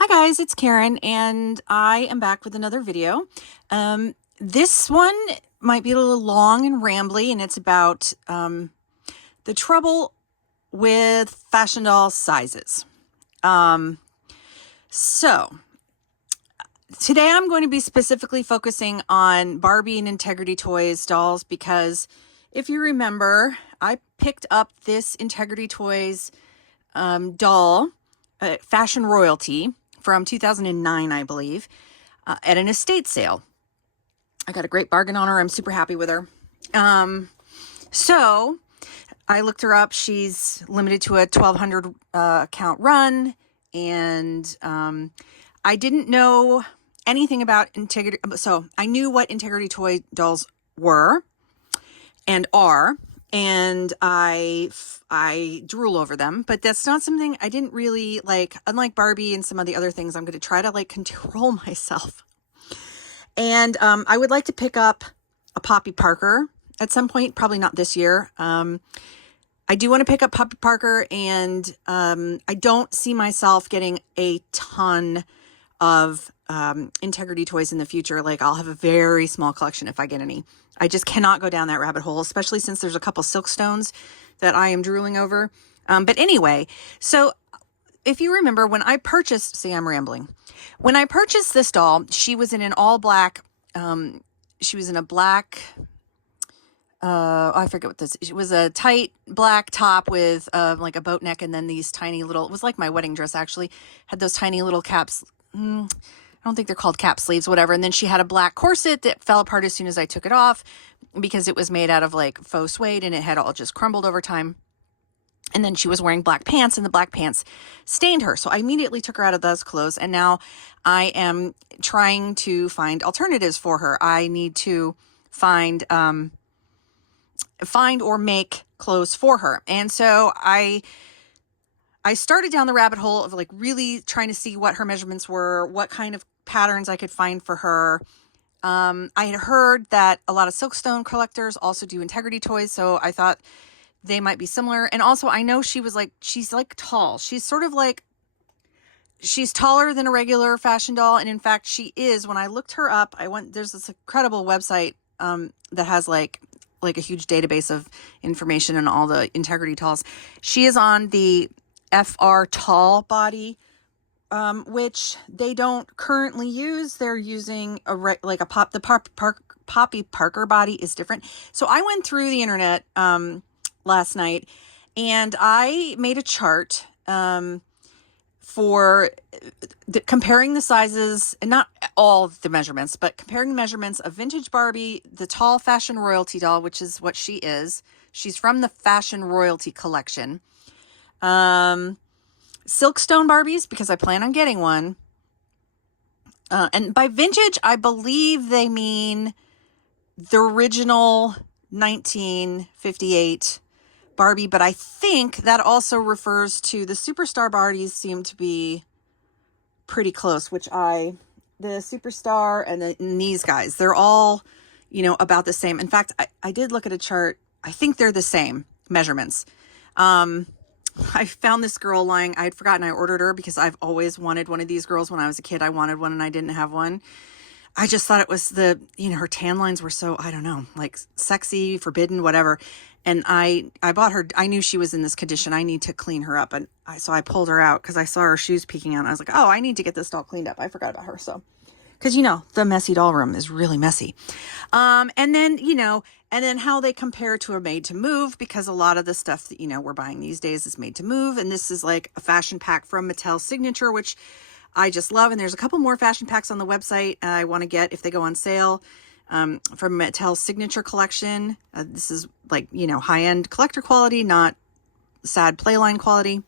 Hi guys, it's Karen and I am back with another video. This one might be a little long and rambly, and it's about the trouble with fashion doll sizes. So today I'm going to be specifically focusing on Barbie and Integrity Toys dolls because if you remember, I picked up this Integrity Toys doll, Fashion Royalty, from 2009, I believe, at an estate sale. I got a great bargain on her. I'm super happy with her. So I looked her up. She's limited to a 1,200 count run, and I didn't know anything about Integrity. So I knew what Integrity Toy dolls were and are, and I drool over them, but that's not something I didn't really like. Unlike Barbie and some of the other things, I'm going to try to like control myself. And I would like to pick up a Poppy Parker at some point, probably not this year. I do want to pick up Poppy Parker, and I don't see myself getting a ton of Integrity Toys in the future. Like, I'll have a very small collection if I get any. I just cannot go down that rabbit hole, especially since there's a couple Silkstones that I am drooling over. But anyway, so if you remember when I purchased, see, I'm rambling. When I purchased this doll, she was in an all black, she was in a black, I forget what this, it was a tight black top with like a boat neck, and then these tiny little, it was like my wedding dress actually, had those tiny little caps. I don't think they're called cap sleeves, whatever. And then she had a black corset that fell apart as soon as I took it off because it was made out of like faux suede, and it had all just crumbled over time. And then she was wearing black pants, and the black pants stained her. So I immediately took her out of those clothes, and now I am trying to find alternatives for her. I need to find or make clothes for her. And so I started down the rabbit hole of like really trying to see what her measurements were, what kind of patterns I could find for her. I had heard that a lot of Silkstone collectors also do Integrity Toys, so I thought they might be similar. And also I know she's like tall. She's sort of like, she's taller than a regular fashion doll. And in fact, she is. When I looked her up, there's this incredible website that has like a huge database of information on all the Integrity dolls. She is on the FR Tall body, which they don't currently use. They're using the Poppy Parker body is different. So I went through the internet last night, and I made a chart for comparing the sizes, and not all the measurements, but comparing the measurements of vintage Barbie, the tall Fashion Royalty doll, which is what she is. She's from the Fashion Royalty collection. Silkstone Barbies, because I plan on getting one. And by vintage, I believe they mean the original 1958 Barbie, but I think that also refers to the Superstar Barbies. Seem to be pretty close, the Superstar and these guys, they're all, about the same. In fact, I did look at a chart. I think they're the same measurements. I found this girl lying. I had forgotten I ordered her because I've always wanted one of these girls. When I was a kid, I wanted one and I didn't have one. I just thought it was her tan lines were so, I don't know, like sexy, forbidden, whatever. And I bought her. I knew she was in this condition. I need to clean her up. And so I pulled her out because I saw her shoes peeking out. And I was like, oh, I need to get this doll cleaned up. I forgot about her. So, because, the messy doll room is really messy. And then how they compare to a made to move, because a lot of the stuff that, we're buying these days is made to move. And this is like a fashion pack from Mattel Signature, which I just love. And there's a couple more fashion packs on the website I want to get if they go on sale, from Mattel Signature collection. This is like, high-end collector quality, not sad playline quality.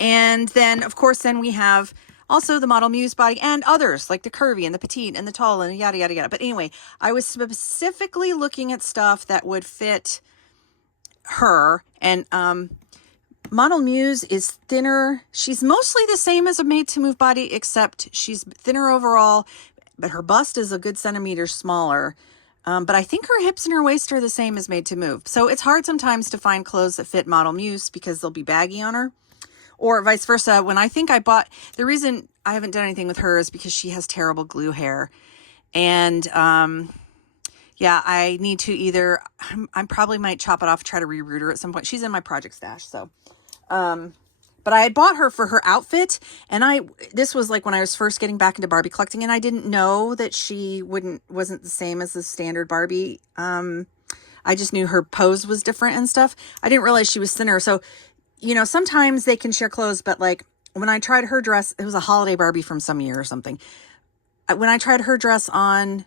And then, of course, we have also the model muse body and others like the curvy and the petite and the tall and yada, yada, yada. But anyway, I was specifically looking at stuff that would fit her. And model muse is thinner. She's mostly the same as a made to move body, except she's thinner overall, but her bust is a good centimeter smaller. But I think her hips and her waist are the same as made to move. So it's hard sometimes to find clothes that fit model muse because they'll be baggy on her, or vice versa. When I think I bought, the reason I haven't done anything with her is because she has terrible glue hair. And, yeah, I need to either, I probably might chop it off, try to reroot her at some point. She's in my project stash. So, but I had bought her for her outfit, and this was like when I was first getting back into Barbie collecting, and I didn't know that she wasn't the same as the standard Barbie. I just knew her pose was different and stuff. I didn't realize she was thinner. So, you know, sometimes they can share clothes, but like when I tried her dress, it was a holiday Barbie from some year or something. When I tried her dress on,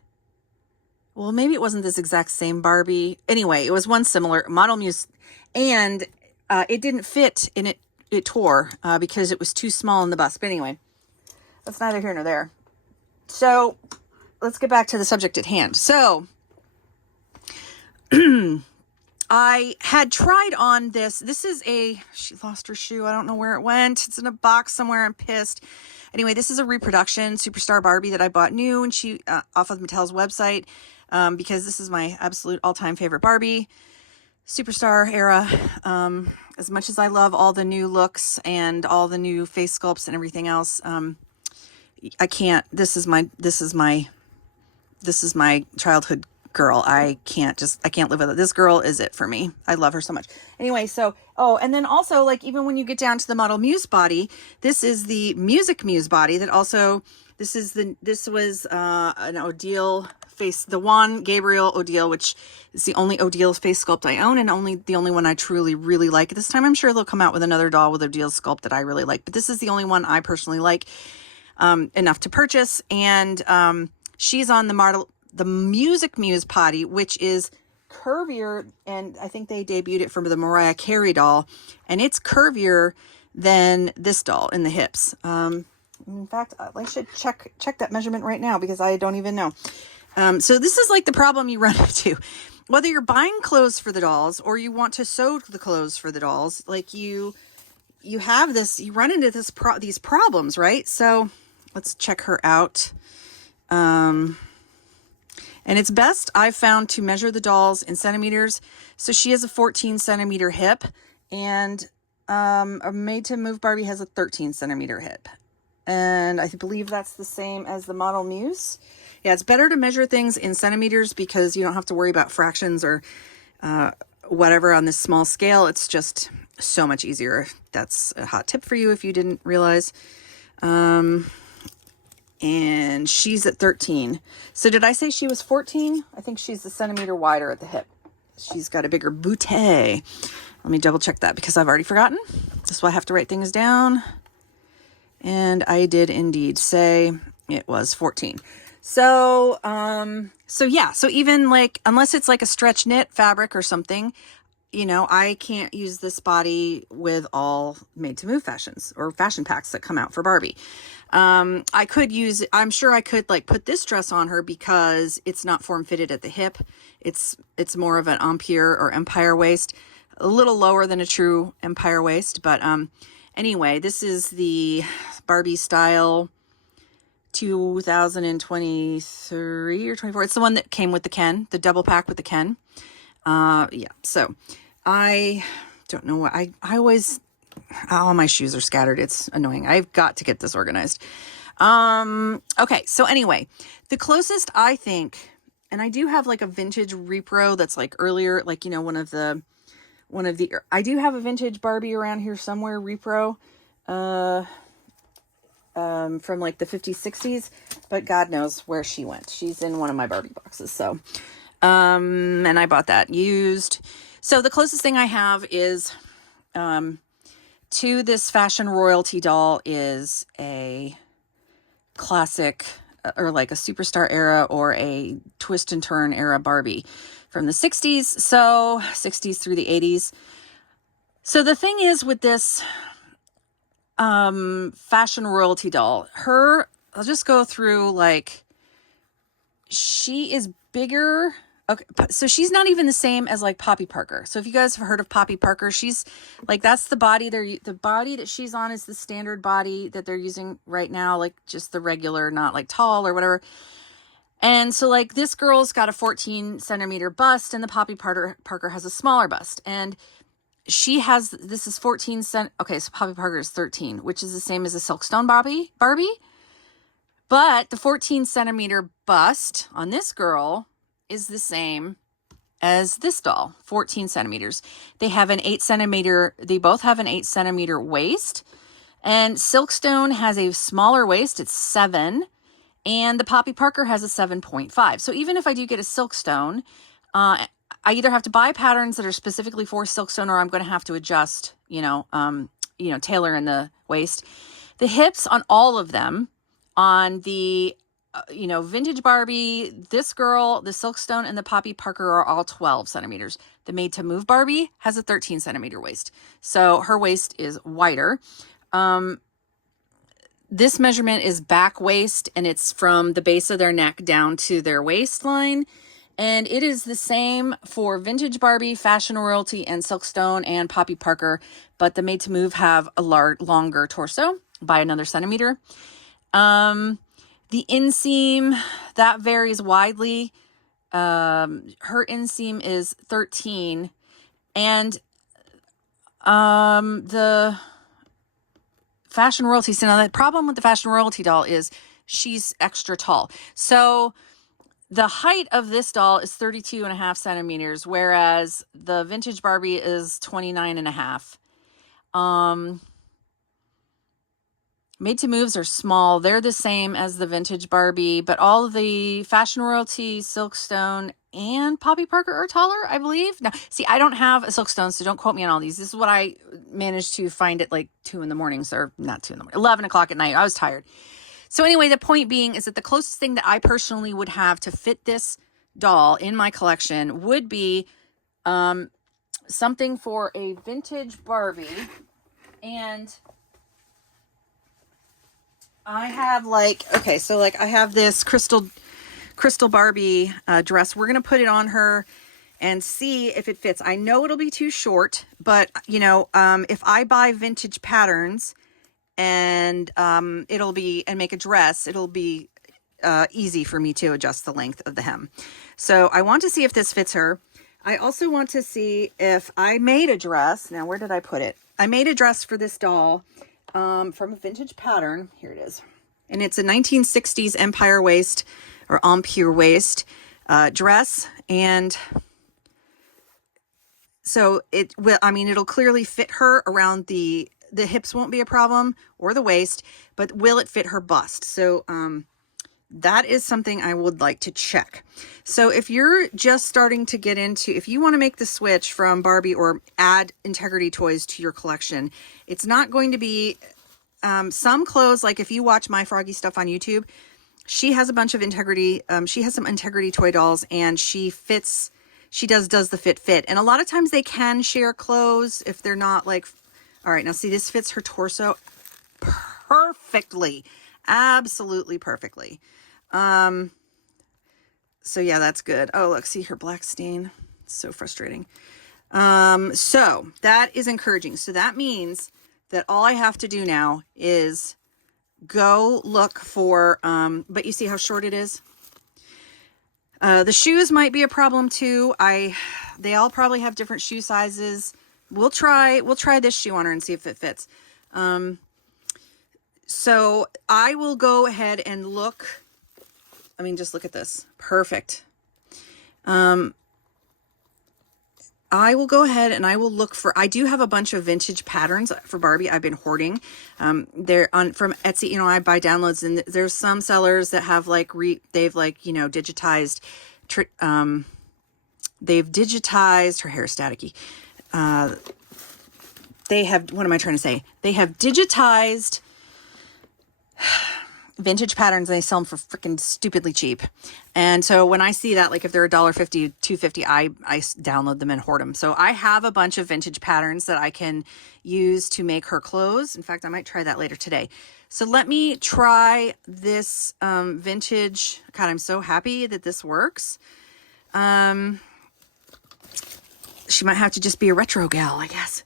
well, maybe it wasn't this exact same Barbie. Anyway, it was one similar model muse, and it didn't fit, and it tore because it was too small in the bust. But anyway, that's neither here nor there. So let's get back to the subject at hand. So I had tried on this. This is she lost her shoe. I don't know where it went. It's in a box somewhere. I'm pissed. Anyway, this is a reproduction Superstar Barbie that I bought new, and she off of Mattel's website, because this is my absolute all-time favorite Barbie Superstar era. As much as I love all the new looks and all the new face sculpts and everything else, I can't. This is my childhood girl. I can't live with it. This girl is it for me. I love her so much. Anyway, so, and then also, like, even when you get down to the model muse body, this is the music muse body that also, this was an Odile face, the Juan Gabriel Odile, which is the only Odile face sculpt I own, and the only one I truly, really like. This time I'm sure they'll come out with another doll with Odile sculpt that I really like, but this is the only one I personally like enough to purchase. And she's on the Music Muse potty, which is curvier, and I think they debuted it from the Mariah Carey doll, and it's curvier than this doll in the hips. In fact, I should check that measurement right now because I don't even know. So this is like the problem you run into. Whether you're buying clothes for the dolls or you want to sew the clothes for the dolls, like you have this, you run into these problems, right? So let's check her out. And it's best, I've found, to measure the dolls in centimeters. So she has a 14 centimeter hip, and a Made to Move Barbie has a 13 centimeter hip. And I believe that's the same as the Model Muse. Yeah, it's better to measure things in centimeters because you don't have to worry about fractions or whatever on this small scale. It's just so much easier. That's a hot tip for you if you didn't realize. And she's at 13. So did I say she was 14? I think she's a centimeter wider at the hip. She's got a bigger bootay. Let me double check that because I've already forgotten. That's why I have to write things down. And I did indeed say it was 14. So, yeah. So even like, unless it's like a stretch knit fabric or something, you know, I can't use this body with all Made to Move fashions or fashion packs that come out for Barbie. I could use, I'm sure I could like put this dress on her because it's not form fitted at the hip. It's more of an Empire or Empire waist, a little lower than a true Empire waist. But, anyway, this is the Barbie style 2023 or 24. It's the one that came with the Ken, the double pack with the Ken. Yeah. So I don't know what I always, all my shoes are scattered. It's annoying. I've got to get this organized. Okay. So anyway, the closest I think, and I do have like a vintage repro that's like earlier, like, you know, I do have a vintage Barbie around here somewhere, repro, from like the 50s, 60s, but God knows where she went. She's in one of my Barbie boxes. So, and I bought that used. So the closest thing I have is, to this fashion royalty doll is a classic or like a Superstar era or a twist and turn era Barbie from the 60s. So 60s through the 80s. So the thing is with this fashion royalty doll, I'll just go through, like, she is bigger. Okay, so she's not even the same as like Poppy Parker. So if you guys have heard of Poppy Parker, she's like, that's the body the body that she's on is the standard body that they're using right now, like just the regular, not like tall or whatever. And so like this girl's got a 14 centimeter bust and the Poppy Parker has a smaller bust. And she has, this is 14 cent. Okay, so Poppy Parker is 13, which is the same as a Silkstone Barbie. But the 14 centimeter bust on this girl is the same as this doll, 14 centimeters. They have an 8 centimeter, they both have an 8 centimeter waist. And Silkstone has a smaller waist, it's 7. And the Poppy Parker has a 7.5. So even if I do get a Silkstone, I either have to buy patterns that are specifically for Silkstone, or I'm going to have to adjust, tailor in the waist. The hips on all of them, on the, vintage Barbie, this girl, the Silkstone, and the Poppy Parker are all 12 centimeters. The Made to Move Barbie has a 13 centimeter waist. So her waist is wider. This measurement is back waist, and it's from the base of their neck down to their waistline. And it is the same for Vintage Barbie, Fashion Royalty, and Silkstone, and Poppy Parker. But the Made to Move have a longer torso by another centimeter. The inseam, that varies widely. Her inseam is 13. And the Fashion Royalty, so now the problem with the Fashion Royalty doll is she's extra tall. So the height of this doll is 32.5 centimeters, whereas the Vintage Barbie is 29.5. Made to Moves are small. They're the same as the Vintage Barbie, but all of the Fashion Royalty, Silkstone, and Poppy Parker are taller, I believe. Now, see, I don't have a Silkstone, so don't quote me on all these. This is what I managed to find at like 2 in the morning, or not 2 in the morning, 11 o'clock at night. I was tired. So anyway, the point being is that the closest thing that I personally would have to fit this doll in my collection would be something for a Vintage Barbie. And I have I have this crystal Barbie dress. We're going to put it on her and see if it fits. I know it'll be too short, but if I buy vintage patterns and make a dress, it'll be easy for me to adjust the length of the hem. So I want to see if this fits her. I also want to see if I made a dress. Now, where did I put it? I made a dress for this doll from a vintage pattern. Here it is. And it's a 1960s Empire waist or Empire waist dress. And so it'll clearly fit her around the hips won't be a problem, or the waist, but will it fit her bust? So that is something I would like to check. So if you're just starting to get into, if you want to make the switch from Barbie or add Integrity toys to your collection, it's not going to be some clothes. Like if you watch My Froggy Stuff on YouTube, she has a bunch of Integrity. She has some Integrity toy dolls, and she does the fit. And a lot of times they can share clothes if they're not like, all right, now see, this fits her torso perfectly. Absolutely perfectly. So yeah, that's good. Oh, look, see her black stain. It's so frustrating. So that is encouraging. So that means that all I have to do now is go look for, but you see how short it is? The shoes might be a problem too. They all probably have different shoe sizes. We'll try this shoe on her and see if it fits. So I will go ahead and look. I mean, just look at this. Perfect. I will go ahead and I will look for, I do have a bunch of vintage patterns for Barbie I've been hoarding. They're from Etsy, I buy downloads, and there's some sellers that have digitized, they've digitized, her hair is staticky. They have, what am I trying to say? They have digitized vintage patterns, and they sell them for freaking stupidly cheap. And so when I see that, like if they're $1.50, $2.50, I download them and hoard them. So I have a bunch of vintage patterns that I can use to make her clothes. In fact, I might try that later today. So let me try this vintage. God, I'm so happy that this works. She might have to just be a retro gal, I guess.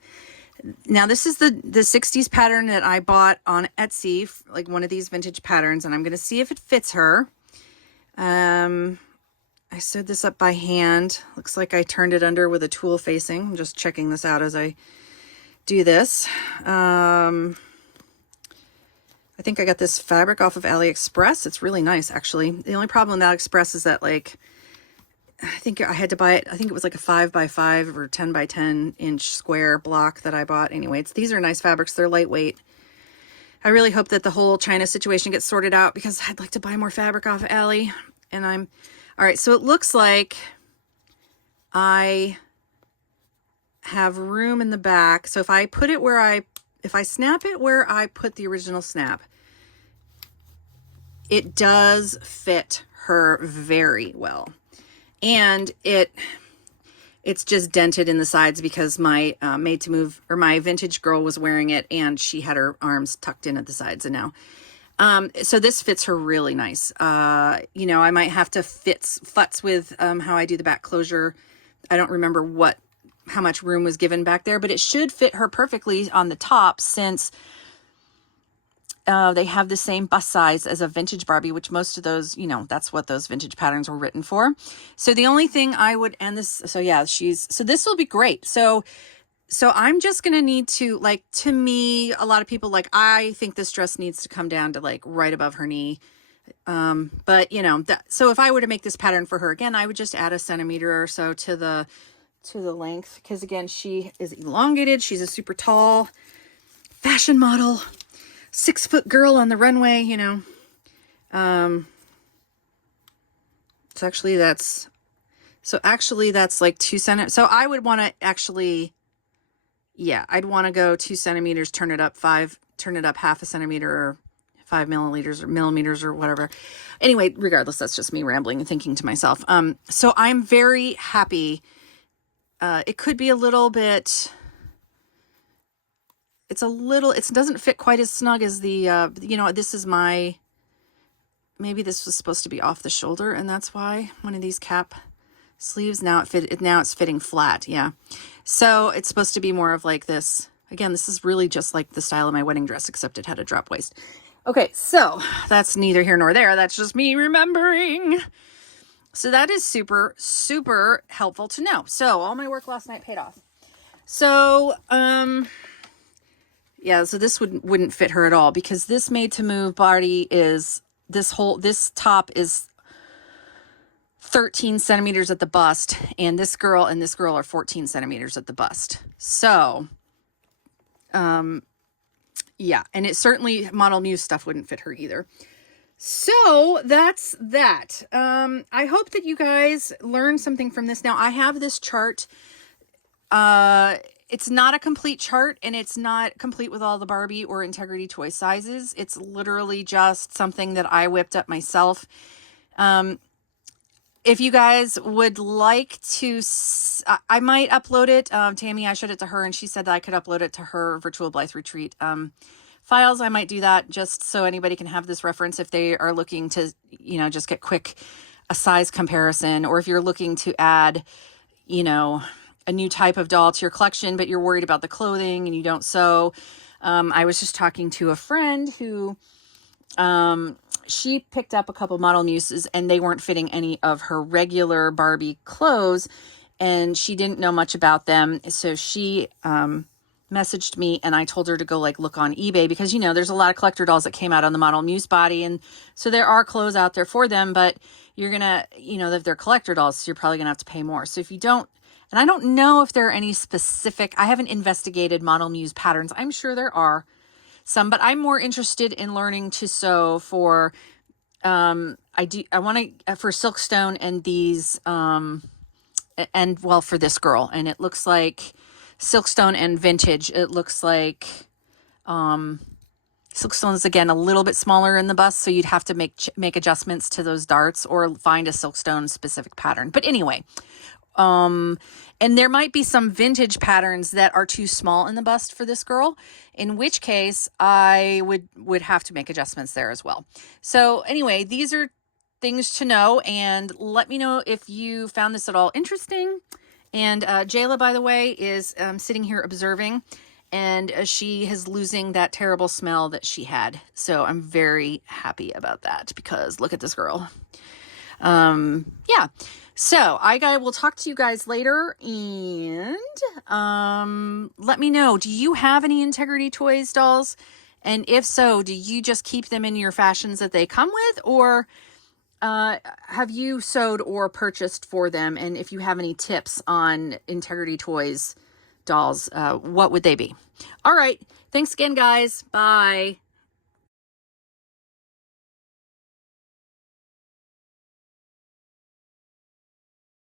Now, this is the 60s pattern that I bought on Etsy, like one of these vintage patterns, and I'm going to see if it fits her. I sewed this up by hand. Looks like I turned it under with a tulle facing. I'm just checking this out as I do this. I think I got this fabric off of AliExpress. It's really nice, actually. The only problem with AliExpress is that, like, I think I had to buy it. I think it was like a 5x5 or 10x10 inch square block that I bought. Anyway, these are nice fabrics. They're lightweight. I really hope that the whole China situation gets sorted out because I'd like to buy more fabric off Ali. And all right, so it looks like I have room in the back. So if I put it where if I snap it where I put the original snap, it does fit her very well. And it's just dented in the sides because my made to move, or my vintage girl, was wearing it and she had her arms tucked in at the sides. And now so this fits her really nice. You know, I might have to futz with how I do the back closure. I don't remember how much room was given back there, but it should fit her perfectly on the top, since they have the same bust size as a vintage Barbie, which most of those, you know, that's what those vintage patterns were written for. So the only thing I would, so yeah, so this will be great. So I'm just going to need to, like, to me, a lot of people, like, I think this dress needs to come down to like right above her knee. But you know, so if I were to make this pattern for her again, I would just add a centimeter or so to the length. Cause again, she is elongated. She's a super tall fashion model, 6-foot girl on the runway, you know. So actually that's like 2 centimeters. So I would want to actually, yeah, I'd want to go 2 centimeters, turn it up half a centimeter, or 5 milliliters or millimeters or whatever. Anyway, regardless, that's just me rambling and thinking to myself. So I'm very happy. It could be a little bit, it doesn't fit quite as snug as the, you know, this is maybe this was supposed to be off the shoulder, and that's why one of these cap sleeves, now it's fitting flat. Yeah. So it's supposed to be more of like this. Again, this is really just like the style of my wedding dress, except it had a drop waist. Okay. So that's neither here nor there. That's just me remembering. So that is super, super helpful to know. So all my work last night paid off. So, yeah, so this wouldn't fit her at all, because this made to move body is, this top is 13 centimeters at the bust, and this girl are 14 centimeters at the bust. So, yeah, and it certainly, model muse stuff wouldn't fit her either. So that's that. I hope that you guys learned something from this. Now I have this chart. It's not a complete chart, and it's not complete with all the Barbie or Integrity toy sizes. It's literally just something that I whipped up myself. If you guys would like to, I might upload it. Tammy, I showed it to her, and she said that I could upload it to her Virtual Blythe Retreat files. I might do that just so anybody can have this reference if they are looking to, you know, just get a size comparison, or if you're looking to add, you know, a new type of doll to your collection, but you're worried about the clothing and you don't sew. I was just talking to a friend who, she picked up a couple model muses, and they weren't fitting any of her regular Barbie clothes, and she didn't know much about them. So she, messaged me, and I told her to go like look on eBay, because, you know, there's a lot of collector dolls that came out on the model muse body. And so there are clothes out there for them, but you're gonna, you know, if they're collector dolls, so you're probably gonna have to pay more. So if you don't, and I don't know if there are any specific, I haven't investigated model muse patterns. I'm sure there are some, but I'm more interested in learning to sew for, I want to, for Silkstone and these, and well, for this girl. And it looks like Silkstone and vintage. It looks like, Silkstone is, again, a little bit smaller in the bust, so you'd have to make adjustments to those darts or find a Silkstone specific pattern. But anyway, and there might be some vintage patterns that are too small in the bust for this girl, in which case I would have to make adjustments there as well. So anyway, these are things to know, and let me know if you found this at all interesting. And Jayla, by the way, is sitting here observing, and she is losing that terrible smell that she had. So I'm very happy about that, because look at this girl. Yeah. So I will talk to you guys later, and let me know, do you have any Integrity Toys dolls? And if so, do you just keep them in your fashions that they come with, or have you sewed or purchased for them? And if you have any tips on Integrity Toys dolls, what would they be? All right. Thanks again, guys. Bye.